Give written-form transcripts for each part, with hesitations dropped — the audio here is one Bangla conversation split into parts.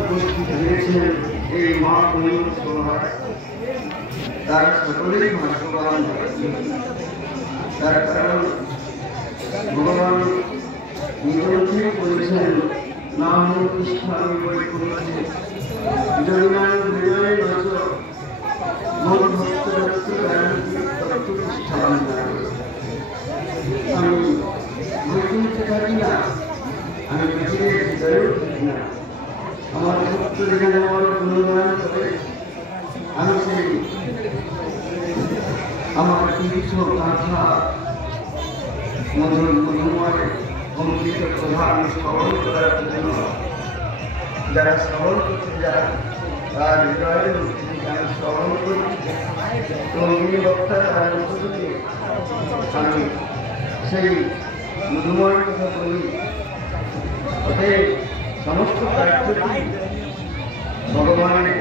উপস্থিত হয়েছেন এই মহাপুরুষ সভায়, তারা সকলেই ভাগ্যবান। তার কারণ ভগবান নিজে বলেছেন, নাম কৃষ্ণামি বৈকুণ্ঠে জরিমাণ বিজয় নচ মন ভক্ত রক্ত তত্ত্বপ্রতিষ্ঠান। আমি বৈকুণ্ঠে থাকি না, আমি পৃথিবীর হৃদয়েও থাকি না। আমার ভক্ত যেখানে আমার গুণগান করে, আমি সেই আমার কিছু কথা মধুর মধুময় অমৃত প্রধান স্মরণ করার জন্য যারা শ্রবণ করতে যায়, তার হৃদয়ের আমি স্মরণ করি এবং এই বক্তার থেকে আমি সেই মধুময় কথা বলি। অতএব সমস্ত কার্যটি ভগবানের,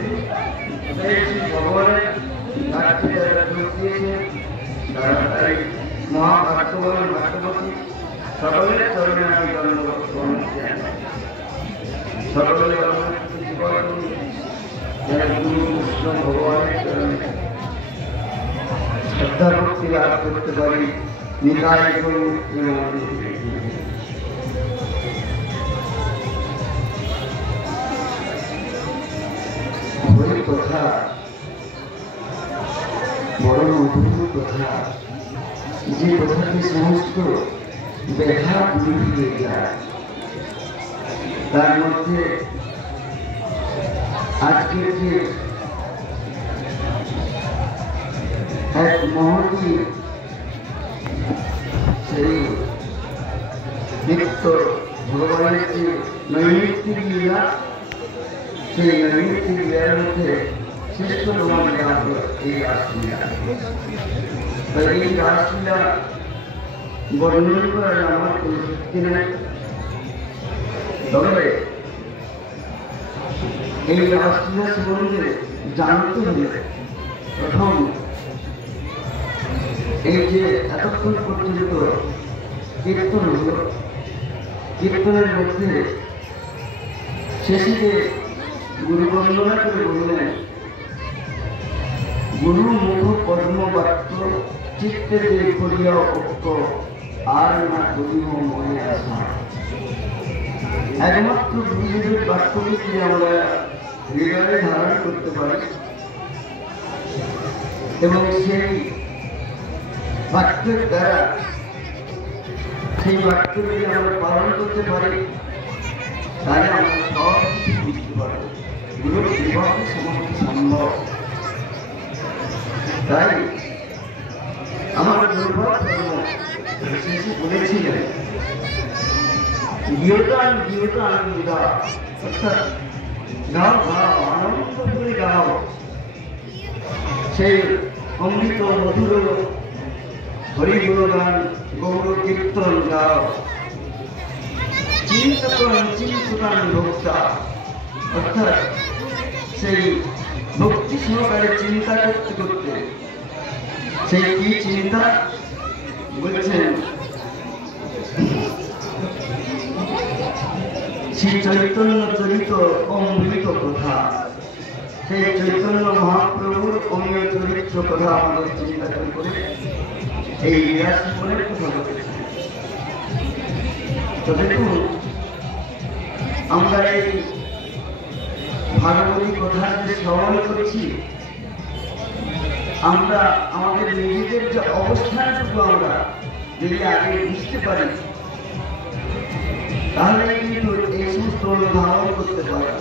ভগবানের কার্যে যারা যোগ দিয়েছে তারা তাই মহাভাগ্যবান ভাগ্যবতী। সকলের চরণে আমি সকলের যারা গুরু কৃষ্ণ ভগবানের চরণে শ্রদ্ধা ভক্তি লাভ করতে পারি। নিতাই গুরু বড় কথা, বড় মধুর কথা, যে কথাটি সমস্ত ব্যাধা দূর হয়ে যায়। তার মধ্যে আজকের যে এক মহতি সেই নিত্য ভগবানের যে নৈমিত্তিক লীলা, সেই নৈমিত্তিক লীলার মধ্যে শ্রেষ্ঠ প্রমাণ দেওয়া হল এই রাসলীলা। এই রাসলীলা বর্ণনা করার আমার কোনো শক্তি নেই। তবে এই রাসলীলা সম্বন্ধে জানতে হলে প্রথম এই যে এতক্ষণ পর্যন্ত কীর্তন হল, কীর্তনের মধ্যে শেষে গুরু বন্দনা করে বললেন, গুরু মুখ কর্ম বাক্য চিত্তে যে করিয়া ঐক্য আর না করিব মনে আসা। একমাত্র গুরুদেবের বাক্যকে আমরা হৃদয়ে ধারণ করতে পারি এবং সেই বাক্যের দ্বারা সেই বাক্য যদি আমরা পালন করতে পারি, তাহলে আমরা সব কিছু বুঝতে পারবো। গুরুর বিভাগে সমস্ত সম্ভব। তাই আমার দুর্ভাগ বলেছিলেন, গীয়তান আনন্দা, অর্থাৎ গাও গাও, আনন্দ করে গাও, সেই অমৃত মধুর হরিগুণগান গৌর কীর্তন গাও। চিন্তন ভক্তা, অর্থাৎ সেই ভক্তি সহকারে চিন্তা করতে করতে, সেই কি চিন্তা বলছেন, শ্রী চৈতন্য চরিত অমৃত কথা, সেই চৈতন্য মহাপ্রভুর অমৃত চরিত্র কথা আমাদের চিন্তা করে এই জীবনের কথা বলেছে। তো দেখুন, আমরা এই ভাগবতী কথা যে শ্রবণ করছি, আমরা আমাদের নিজেদের যে অবস্থানটুকু আমরা যদি আগে বুঝতে পারি, তাহলে কিন্তু এই সমস্ত ধারণ করতে পারি।